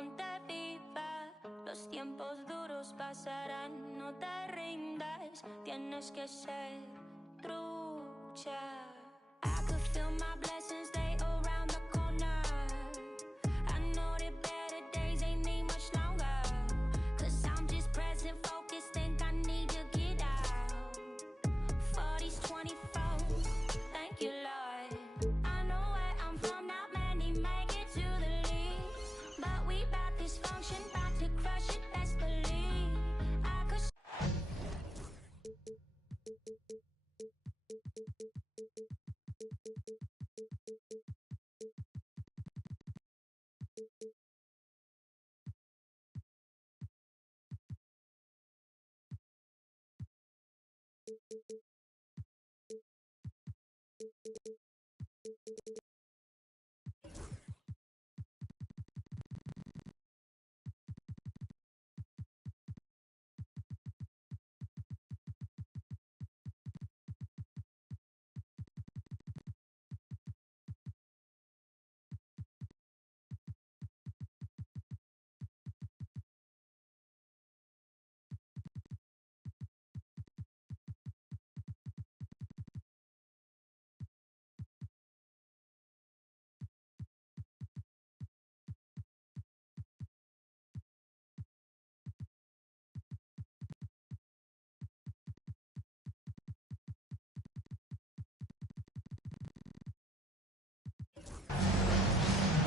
ponte viva. Los tiempos duros pasarán, no te rindas. Tienes que ser trucha. I could feel my blessings, they around the corner. I know that better days ain't need much longer. Cause I'm just present, focused, think I need to get out. For these 24, thank you, Lord. I know where I'm from, not many make it to the lead. But we bout this function, bout to crush it, best believe. I could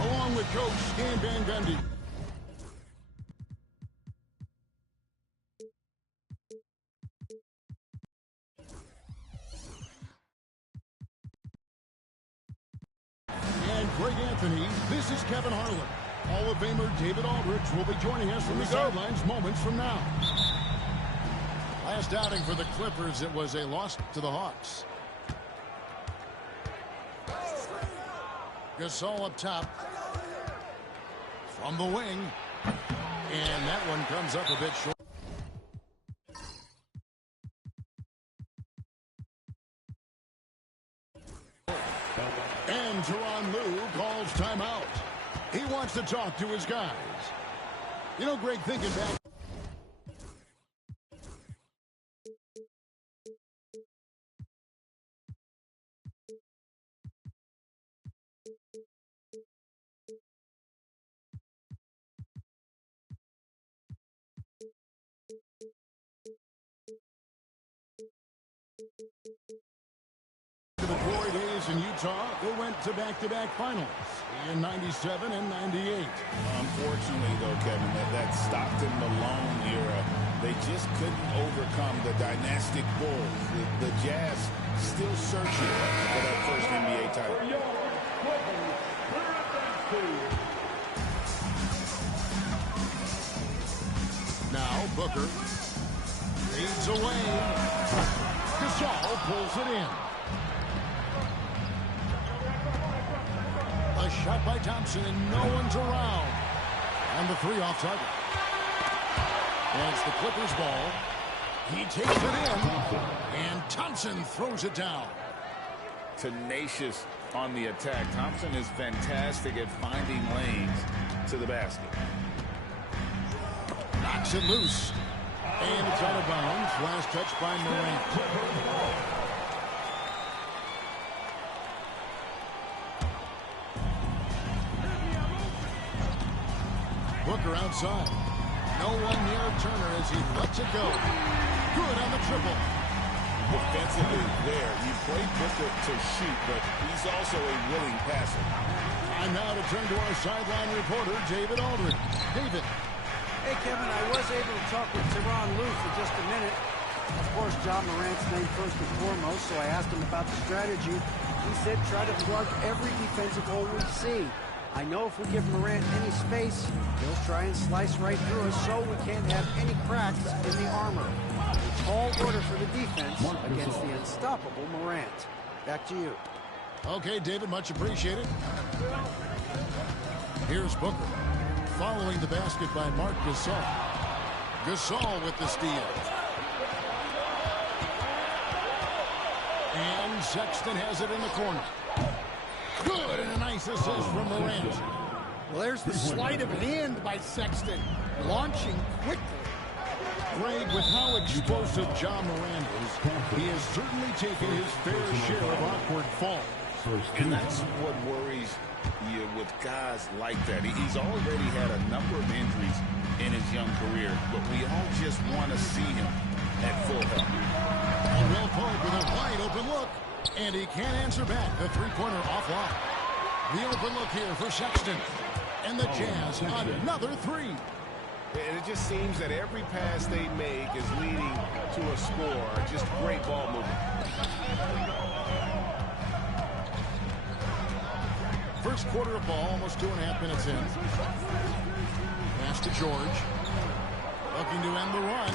along with Coach Stan Van Gundy. And Greg Anthony, this is Kevin Harlan. Hall of Famer David Aldridge will be joining us from the sidelines moments from now. Last outing for the Clippers, it was a loss to the Hawks. Gasol up top. From the wing. And that one comes up a bit short. And Tyronn Lue calls timeout. He wants to talk to his guys. You know, Greg, thinking back. To the glory days in Utah, they went to back-to-back finals in 97 and 98. Unfortunately, though, Kevin, that Stockton Malone era, they just couldn't overcome the dynastic Bulls. The Jazz still searching for that first NBA title. Now Booker fades away. Gasol pulls it in. A shot by Thompson, and no one's around. And the three off target. And it's the Clippers' ball. He takes it in, and Thompson throws it down. Tenacious on the attack. Thompson is fantastic at finding lanes to the basket. Knocks it loose. And it's out of bounds. Last touch by Morant. Booker outside. No one near Turner as he lets it go. Good on the triple. Defensively there. You play Booker to shoot, but he's also a willing passer. And now to turn to our sideline reporter, David Aldridge. David. Hey, Kevin, I was able to talk with Tyronn Lue for just a minute. Of course, Ja Morant's name first and foremost, so I asked him about the strategy. He said try to plug every defensive hole we see. I know if we give Morant any space, he'll try and slice right through us, so we can't have any cracks in the armor. A tall order for the defense against the unstoppable Morant. Back to you. Okay, David, much appreciated. Here's Booker. Following the basket by Marc Gasol. Gasol with the steal. And Sexton has it in the corner. Good, and a nice assist from Morant. Well, there's the sleight of hand by Sexton, launching quickly. Greg, with how explosive Ja Morant is, he has certainly taken his fair share of awkward falls. And that's what worries you with guys like that. He's already had a number of injuries in his young career, but we all just want to see him at full health. Caldwell Pope with a wide open look, and he can't answer back. The three-pointer offline. The open look here for Sexton. And the Jazz on another three. And it just seems that every pass they make is leading to a score. Just great ball movement. First quarter of ball, almost 2.5 minutes in. Pass to George. Looking to end the run.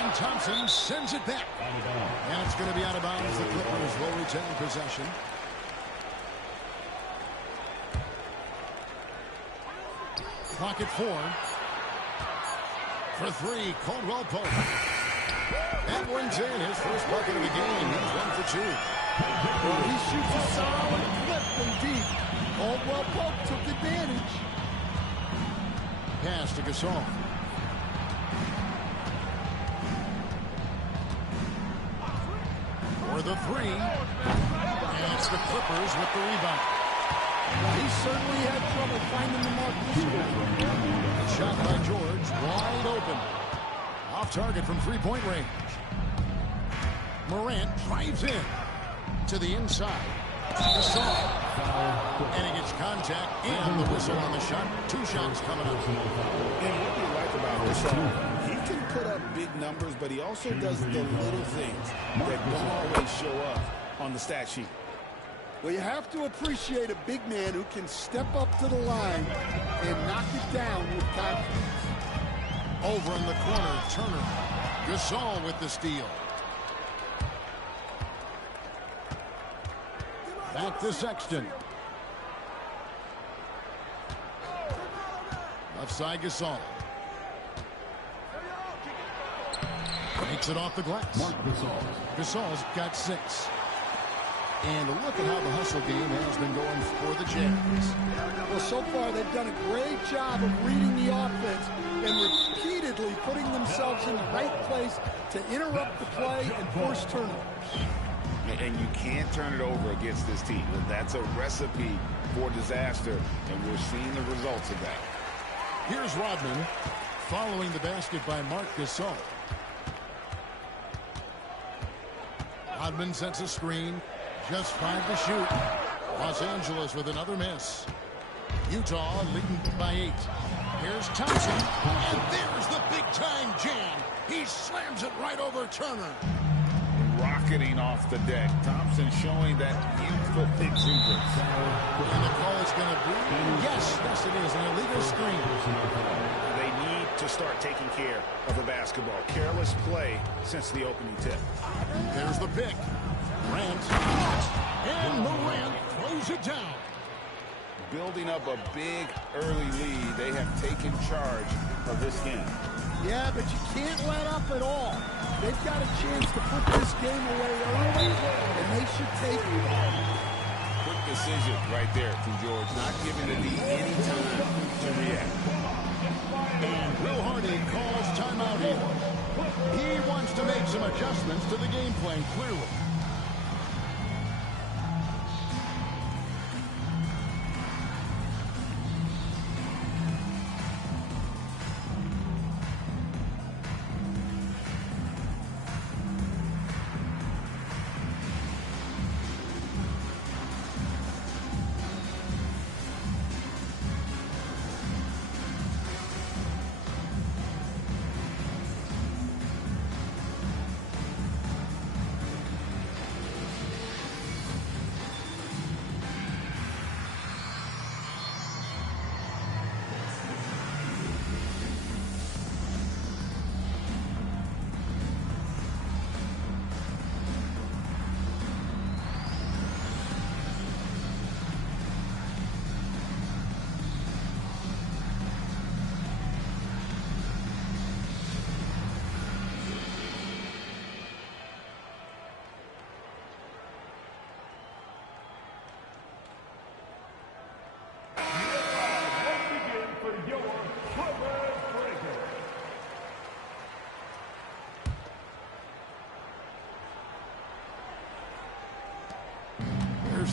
And Thompson sends it back. And it's going to be out of bounds. The Clippers will retain possession. Clock at 4. For three, Caldwell Pope. That one's in. His first bucket of the game. He's 1 for 2. Well, he shoots a solid clip from deep. Caldwell Pope took advantage. Pass to Gasol. For the three. And it's the Clippers with the rebound. Well, he certainly had trouble finding the mark this one. Shot by George, wide open. Off target from three-point range. Morant drives in to the inside. Gasol. And he gets contact and the whistle on the shot. 2 shots coming up. And what do you like about Gasol? He can put up big numbers, but he also does the little things that don't always show up on the stat sheet. Well, you have to appreciate a big man who can step up to the line and knock it down with confidence. Over in the corner, Turner. Gasol with the steal. Back to Sexton. Left side, Gasol. Takes it off the glass. Gasol's got 6. And look at how the hustle game has been going for the Jazz. Well, so far they've done a great job of reading the offense and repeatedly putting themselves in the right place to interrupt the play and force turnovers. And you can't turn it over against this team. That's a recipe for disaster, and we're seeing the results of that. Here's Rodman following the basket by Marc Gasol. Rodman sets a screen. Just 5 to shoot. Los Angeles with another miss. Utah leading by 8. Here's Thompson. And there's the big-time jam. He slams it right over Turner. Rocketing off the deck. Thompson showing that youthful exuberance. And the call is going to be, yes, it is, an illegal screen. They need to start taking care of the basketball. Careless play since the opening tip. There's the pick. Morant. And Morant throws it down. Building up a big early lead. They have taken charge of this game. Yeah, but you can't let up at all. They've got a chance to put this game away early, and they should take it. Quick decision right there from George. Not giving the D any time to react. And Will Hardy calls timeout here. He wants to make some adjustments to the game plan, clearly.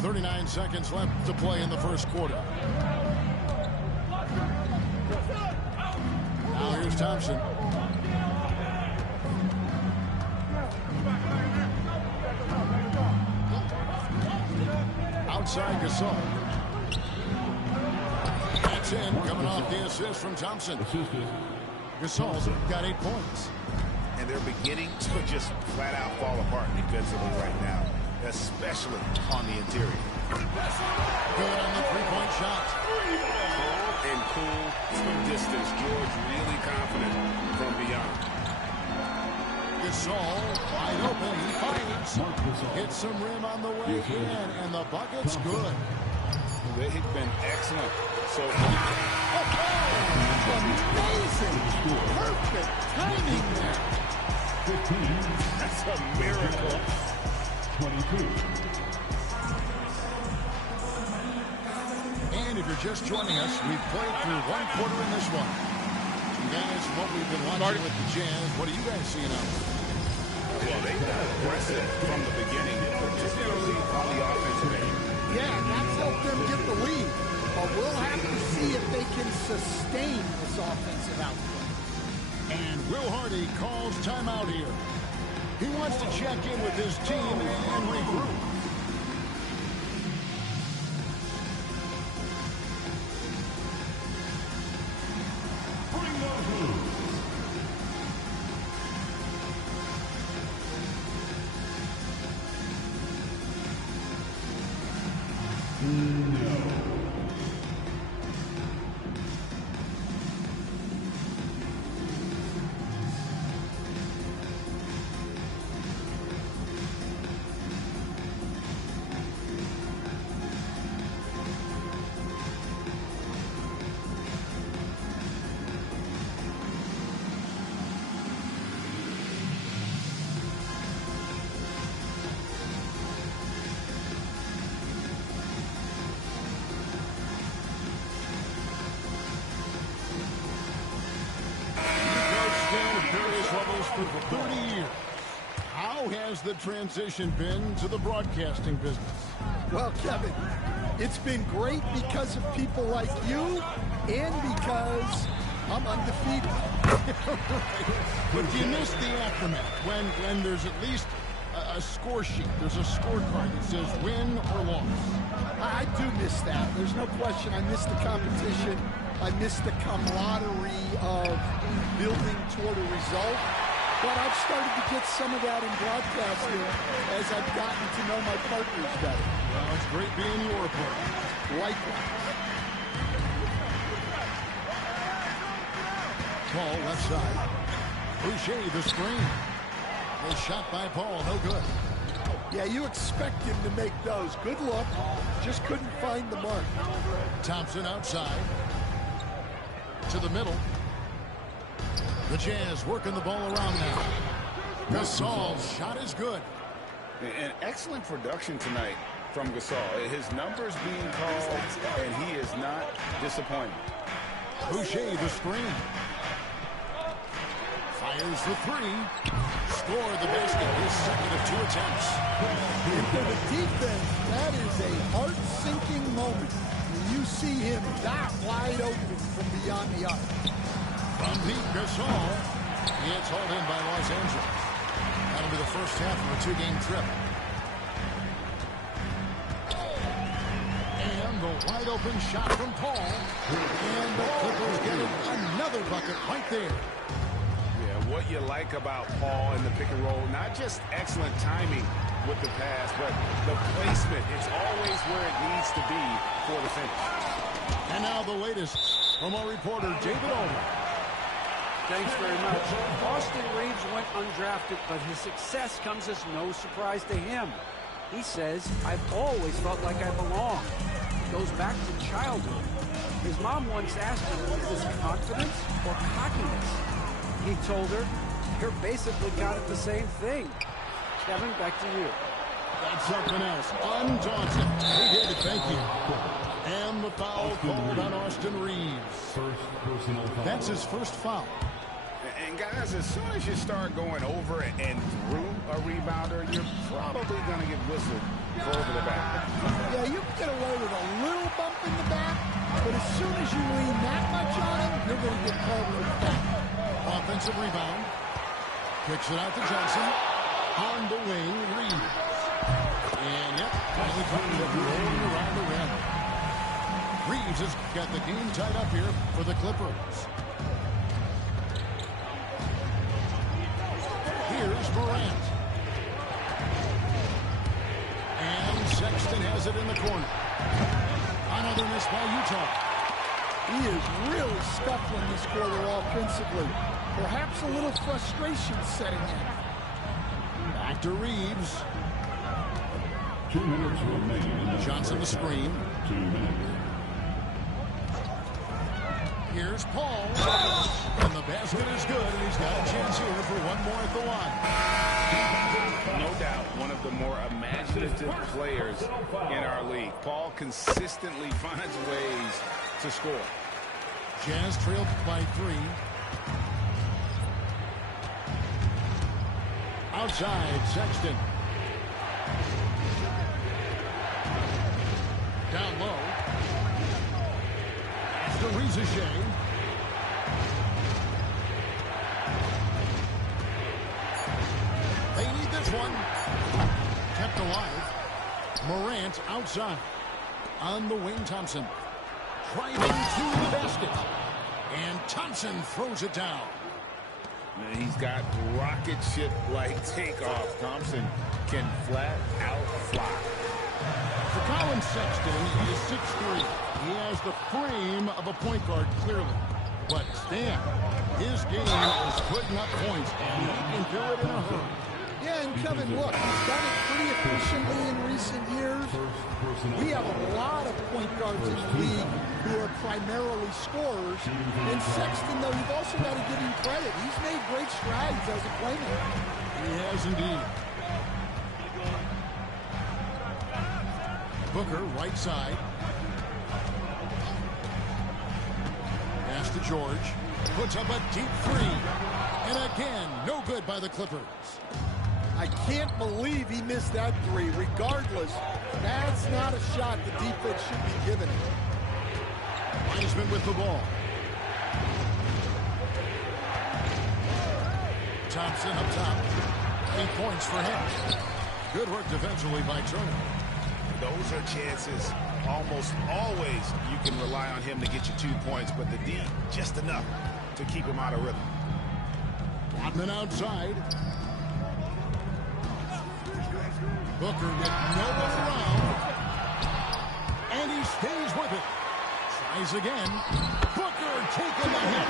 39 seconds left to play in the first quarter. Now here's Thompson. Outside Gasol. That's in, coming off the assist from Thompson. Gasol's got 8 points. And they're beginning to just flat out fall apart defensively right now, especially on the interior. Good on the three-point shot. And cool from distance. George really confident from beyond. Gasol wide open. He finds. Hits some rim on the way in, and the bucket's good. They've been excellent. So Amazing. Perfect timing there. that's a miracle. 22. And if you're just joining us, we've played through one quarter in this one. And guys, what we've been watching with the Jazz, what are you guys seeing out there? Well, they've been aggressive from the beginning, particularly on the offensive end. Yeah, and that's helped them get the lead. But we'll have to see if they can sustain this offensive output. And Will Hardy calls timeout here. He wants to check in with his team and regroup. For 30 years. How has the transition been to the broadcasting business? Well, Kevin, it's been great because of people like you and because I'm undefeated. But do you miss the aftermath when there's at least a score sheet? There's a scorecard that says win or loss. I do miss that. There's no question. I miss the competition. I miss the camaraderie of building toward a result. But I've started to get some of that in broadcasting as I've gotten to know my partners better. Well, it's great being your partner. Likewise. Paul left side. Boucher the screen. The shot by Paul, no good. Yeah, you expect him to make those. Good look. Just couldn't find the mark. Thompson outside. To the middle. The Jazz working the ball around now. Gasol's shot is good. An excellent production tonight from Gasol. His numbers being called, and he is not disappointed. Boucher the screen. Fires the three. Score the basket. His second of 2 attempts. And for the defense, that is a heart-sinking moment when you see him that wide open from beyond the arc. From deep, Gasol. It's hauled in by Los Angeles. That'll be the first half of a 2-game trip. And the wide open shot from Paul. And the Clippers getting another bucket right there. Yeah, what you like about Paul in the pick and roll, not just excellent timing with the pass, but the placement. It's always where it needs to be for the finish. And now the latest from our reporter, David Olman. Thanks very much. Austin Reeves went undrafted, but his success comes as no surprise to him. He says, I've always felt like I belong. It goes back to childhood. His mom once asked him, is this confidence or cockiness? He told her, you're basically got it the same thing. Kevin, back to you. That's something else. Undaunted. Hey, David, thank you. And the foul called on Austin Reeves. That's his first foul. And guys, as soon as you start going over and through a rebounder, you're probably going to get whistled for over the back. Yeah, you can get away with a little bump in the back, but as soon as you lean that much on him, you're going to get called for the back. Offensive rebound. Kicks it out to Johnson. On the wing, Reeves. And, yep, finally comes up rolling around the rim. Reeves has got the game tied up here for the Clippers. Here's Morant. And Sexton has it in the corner. Another miss by Utah. He is really scuffling this quarter offensively. Perhaps a little frustration setting in. Back to Reeves. 2 minutes remaining. Johnson the screen. 2 minutes. Here's Paul. And the basket is good, and he's got a chance here for one more at the line. No doubt, one of the more imaginative players in our league. Paul consistently finds ways to score. Jazz trailed by 3. Outside, Sexton. Down low. To Rizachet. They need this one. Kept alive. Morant outside. On the wing, Thompson. Driving to the basket. And Thompson throws it down. And he's got rocket ship-like takeoff. Thompson can flat out fly. For Colin Sexton, he is 6'3". He has the frame of a point guard, clearly. But Stan, his game is putting up points, and he can do it in a hurry. Yeah, and Kevin, look, he's done it pretty efficiently in recent years. We have a lot of point guards in the league who are primarily scorers. And Sexton, though, you've also got to give him credit. He's made great strides as a playmaker. He has indeed. Booker, right side. Pass to George. Puts up a deep 3. And again, no good by the Clippers. I can't believe he missed that 3. Regardless, that's not a shot the defense should be giving him. Wiseman with the ball. Thompson up top. 8 points for him. Good work defensively by Turner. Those are chances. Almost always you can rely on him to get you 2 points, but the D, just enough to keep him out of rhythm. Rodman outside. Booker with no one around. And he stays with it. Tries again. Booker taking the hit.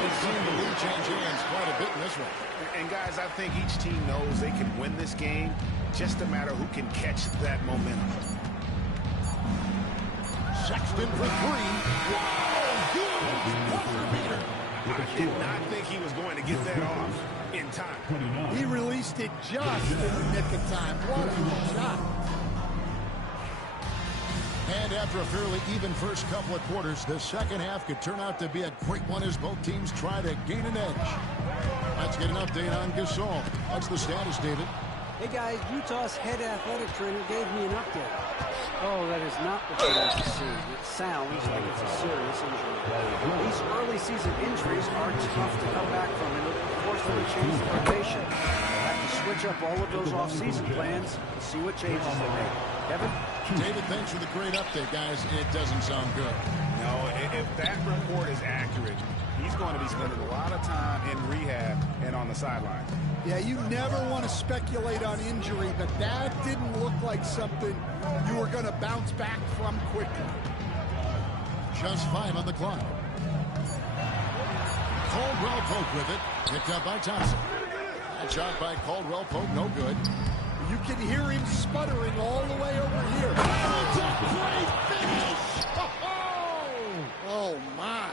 They've seen the lead change hands quite a bit in this one. And guys, I think each team knows they can win this game. Just a matter who can catch that momentum. Sexton for 3. Wow, huge buzzer beater. I did not think he was going to get that off in time. He released it just in the nick of time. What a shot. And after a fairly even first couple of quarters, the second half could turn out to be a great one as both teams try to gain an edge. Let's get an update on Gasol. What's the status, David? Hey guys, Utah's head athletic trainer gave me an update. Oh, that is not what you want to see. It sounds like it's a serious injury. These early season injuries are tough to come back from, and it'll force them to change the rotation. Have to switch up all of those off-season plans and see what changes they make. Kevin? David, thanks for the great update, guys. It doesn't sound good. No, if that report is accurate, he's going to be spending a lot of time in rehab and on the sideline. Yeah, you never want to speculate on injury, but that didn't look like something you were going to bounce back from quickly. Just 5 on the clock. Caldwell Pope with it. Picked up by Thompson. That shot by Caldwell Pope, no good. You can hear him sputtering all the way over here. It's a great finish! Oh, my.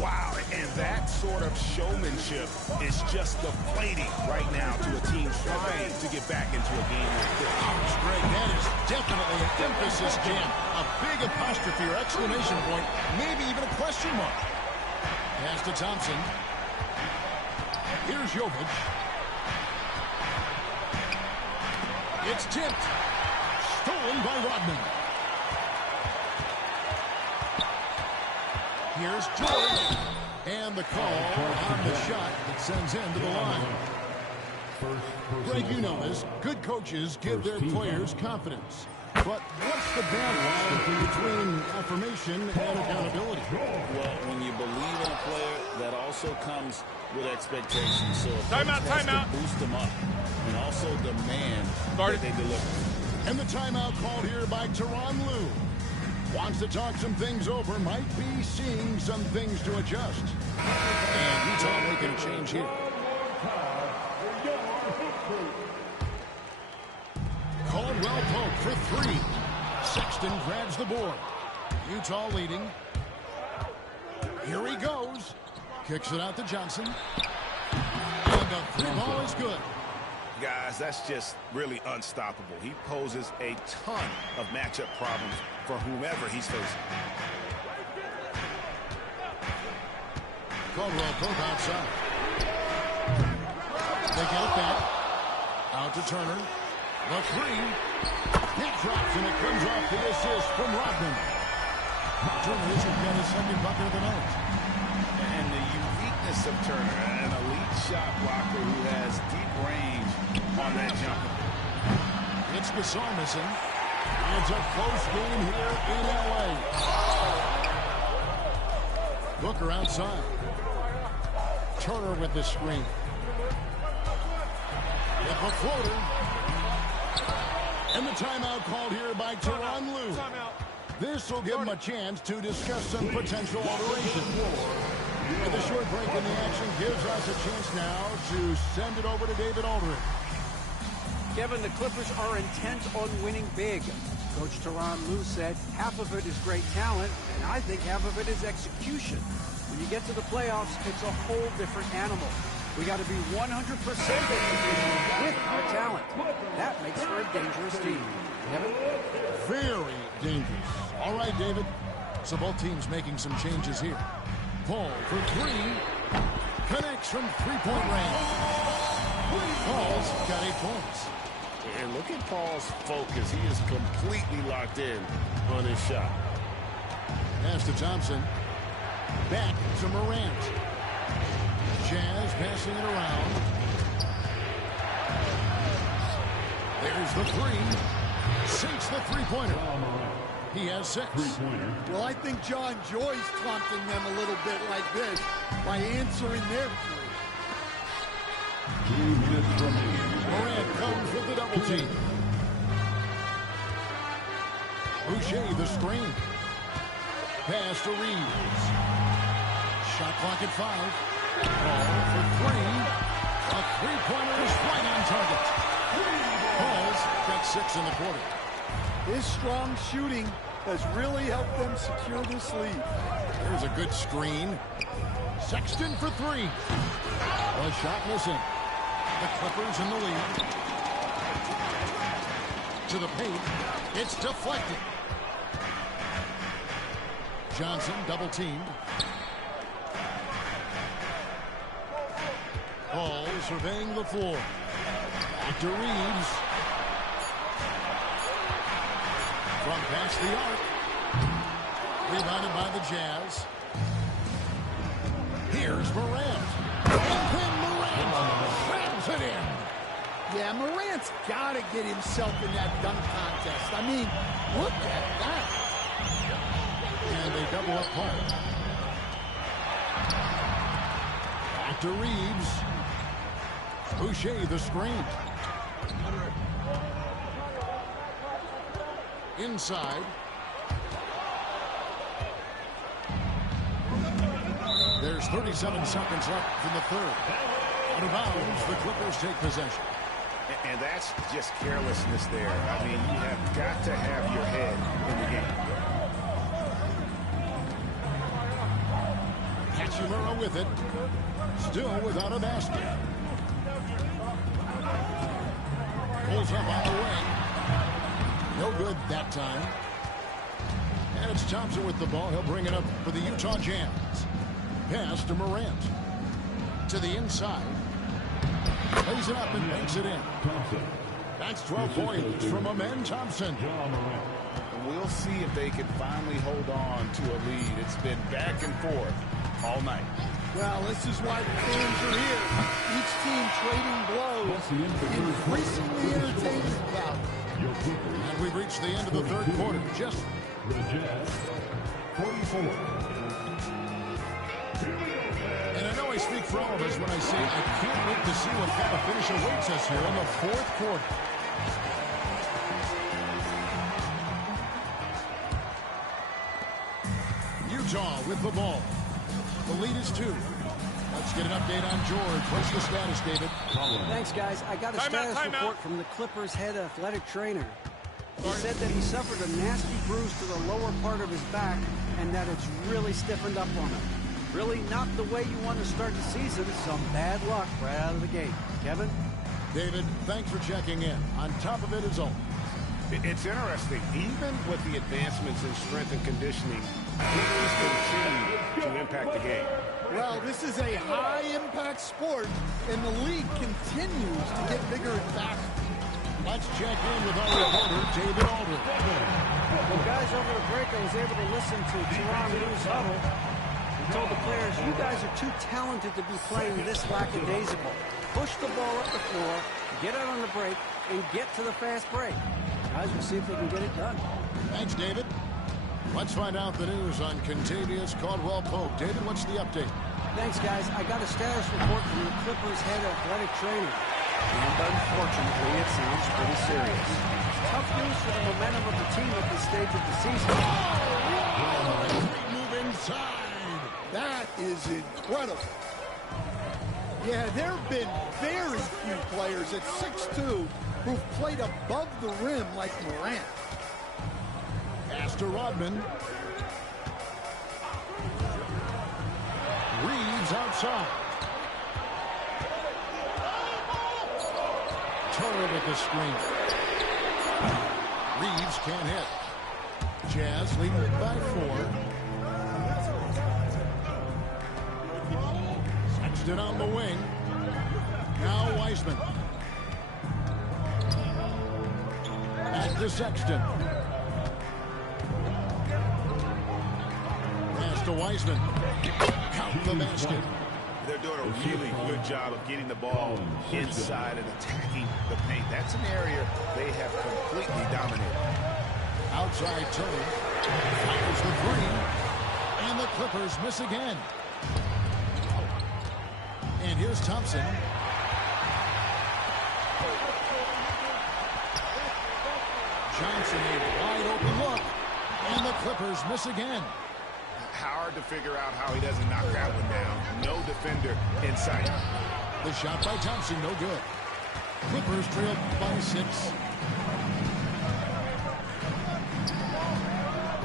Wow, and that sort of showmanship is just deflating right now to a team trying to get back into a game like this. Ouch, Greg, that is definitely an emphasis jam. A big apostrophe or exclamation point, maybe even a question mark. Pass to Thompson. Here's Jovic. It's tipped. Stolen by Rodman. Here's George. And the call on the shot that sends him to the line. Greg, you know this. Good coaches give their players confidence. But what's the balance between affirmation and accountability? Well, when you believe in a player, that also comes with expectations. So timeout. Boost them up and also demand that they deliver. And the timeout called here by Tyronn Lue. Wants to talk some things over, might be seeing some things to adjust. And Utah making a change here. Caldwell Pope for three. Sexton grabs the board. Utah leading. Here he goes. Kicks it out to Johnson. And the three ball is good. Guys, that's just really unstoppable. He poses a ton of matchup problems for whomever he's facing. Caldwell Pope outside. They get it back. Out to Turner. The three. It drops, and it comes off the assist from Rodman. Turner isn't got his second bucket of the night. And the uniqueness of Turner, an elite shot blocker who has deep range on that jumper. It's Gasol missing. It's a close game here in L.A. Booker outside. Turner with the screen. With the floater. And the timeout called here by Tyronn Lue. This will give him a chance to discuss some potential alteration. And the short break in the action gives us a chance now to send it over to David Aldridge. Kevin, the Clippers are intent on winning big. Coach Tyronn Lue said half of it is great talent, and I think half of it is execution. When you get to the playoffs, it's a whole different animal. We got to be 100% execution with our talent. That makes for a dangerous team. Kevin? Very dangerous. All right, David. So both teams making some changes here. Paul for three. Connects from three-point range. Paul's got 8 points. And look at Paul's focus. He is completely locked in on his shot. Pass to Thompson. Back to Morant. Jazz passing it around. There's the three. Sinks the three-pointer. He has 6. Well, I think John Joy's taunting them a little bit like this by answering their three. 2 minutes remaining. Morant comes with the double team. Boucher the screen. Pass to Reeves. Shot clock at 5. Ball for 3. A three-pointer is right on target. Paul's got 6 in the quarter. His strong shooting has really helped them secure this lead. There's a good screen. Sexton for 3. A shot missing. The Clippers in the lead. To the paint. It's deflected. Johnson double teamed. Paul surveying the floor. Back to Reeves. From past the arc. Rebounded by the Jazz. Here's Morant. And then Morant slams it in. Yeah, Morant's got to get himself in that dunk contest. I mean, look at that. And they double up Paul. Back to Reeves. Boucher the screen. Inside. There's 37 seconds left in the third. Out of bounds, the Clippers take possession. And that's just carelessness there. I mean, you have got to have your head in the game. Hachimura with it. Still without a basket. Pulls up on the wing. No good that time. And it's Thompson with the ball. He'll bring it up for the Utah Jazz. Pass to Morant. To the inside. Plays it up and banks it in. That's 12 points from Amen Thompson. We'll see if they can finally hold on to a lead. It's been back and forth all night. Well, this is why the fans are here. Each team trading blows, increasingly entertaining about it. And we've reached the end of the third quarter. Just The Jazz, 44. And I know I speak for all of us when I say I can't wait to see what kind of finish awaits us here in the fourth quarter. Utah with the ball. The lead is 2. Let's get an update on George. What's the status, David? Thanks, guys. I got a status report from the Clippers' head athletic trainer. He said that he suffered a nasty bruise to the lower part of his back and that it's really stiffened up on him. Really not the way you want to start the season. Some bad luck right out of the gate. Kevin? David, thanks for checking in. On top of it is all. It's interesting. Even with the advancements in strength and conditioning, injuries continue to impact the game. Well, this is a high-impact sport, and the league continues to get bigger and faster. Let's check in with our reporter, David Aldridge. Well, guys, over the break, I was able to listen to Tyronn Lue's huddle. He told the players, you guys are too talented to be playing this lackadaisical. Push the ball up the floor, get out on the break, and get to the fast break. Guys, we'll see if they can get it done. Thanks, David. Let's find out the news on Kentavious Caldwell-Pope. David, what's the update? Thanks, guys. I got a status report from the Clippers' head athletic trainer. And unfortunately, it sounds pretty serious. Tough news for the momentum of the team at this stage of the season. Great move inside. That is incredible. Yeah, there have been very few players at 6'2" who've played above the rim like Morant. Pass to Rodman. Reeves outside. Turner with the screen. Reeves can't hit. Jazz leading by 4. Sexton on the wing. Now Wiseman. Back to Sexton. Pass to Wiseman. Count the basket. They're doing a really good job of getting the ball inside and attacking the paint. That's an area they have completely dominated. Outside Turner. Fires the 3. And the Clippers miss again. And here's Thompson. Johnson, a wide open look. And the Clippers miss again. Hard to figure out how he doesn't knock that one down. No defender in sight. The shot by Thompson, no good. Clippers trailed by 6.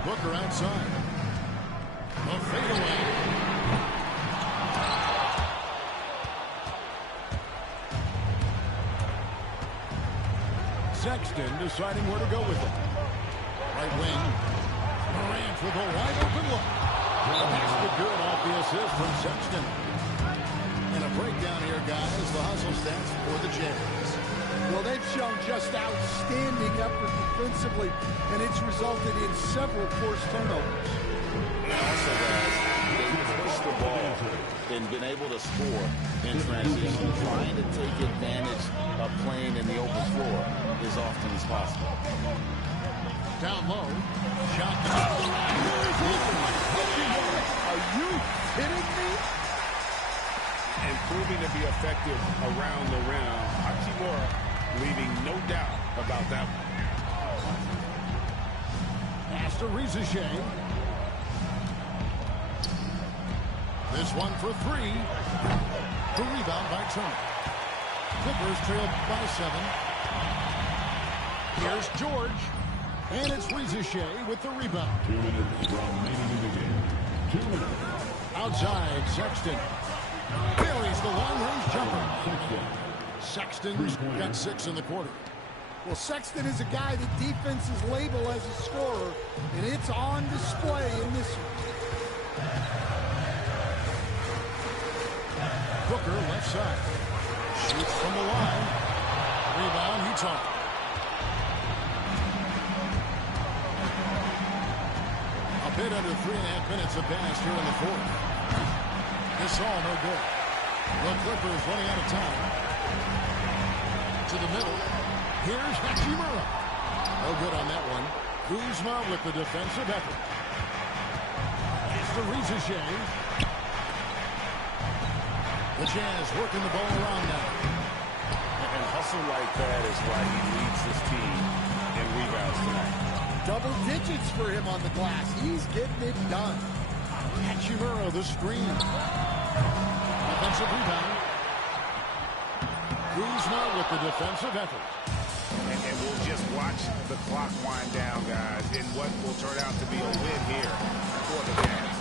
Booker outside. A fadeaway. Sexton deciding where to go with it. Right wing. Morant with a wide open look. That's the good off the assist from Sexton. And a breakdown here, guys. The hustle stats for the Jazz. Well, they've shown just outstanding effort defensively, and it's resulted in several forced turnovers. And also, guys, they've pushed the ball and been able to score in transition. Trying to take advantage of playing in the open floor as often as possible. Down low. Shot. Are you kidding me? And proving to be effective around the rim. Hachimura leaving no doubt about that one. Pass to Rizachet. This one for 3. The rebound by Turner. Clippers trailed by 7. Here's George. And it's Rizachet with the rebound. 2 minutes remaining in the game. 2 minutes. Outside, Sexton. Buries the long-range jumper. Sexton's got 6 in the quarter. Well, Sexton is a guy that defenses label as a scorer, and it's on display in this one. Booker left side. Shoots from the line. Rebound, Utah. bit under 3.5 minutes have passed here in the fourth. This all no good. The Clippers running out of time. To the middle. Here's Hachimura. No good on that one. Kuzma with the defensive effort. It's the Rizichet. The Jazz working the ball around now. And hustle like that is why he leads his team in rebounds tonight. Double digits for him on the glass. He's getting it done. Hachimura, the screen. Defensive rebound. Kuzma with the defensive effort. And we'll just watch the clock wind down, guys, in what will turn out to be a win here for the Jazz.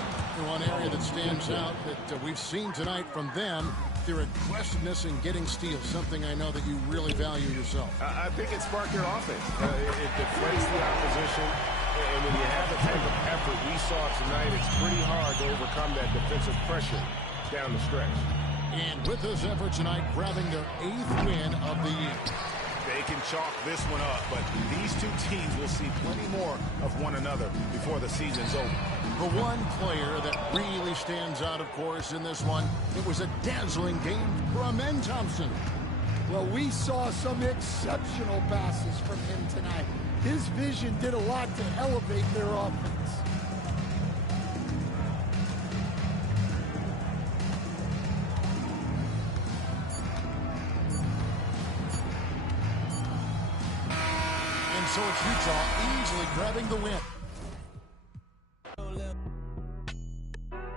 One area that stands out that we've seen tonight from them, their aggressiveness in getting steals, something I know that you really value yourself. I think it sparked their offense. It deflates the opposition. And when you have the type of effort we saw tonight, it's pretty hard to overcome that defensive pressure down the stretch. And with this effort tonight, grabbing their 8th win of the year. They can chalk this one up, but these two teams will see plenty more of one another before the season's over. The one player that really stands out, of course, in this one, it was a dazzling game for Amen Thompson. Well, we saw some exceptional passes from him tonight. His vision did a lot to elevate their offense. So it's Utah easily grabbing the win.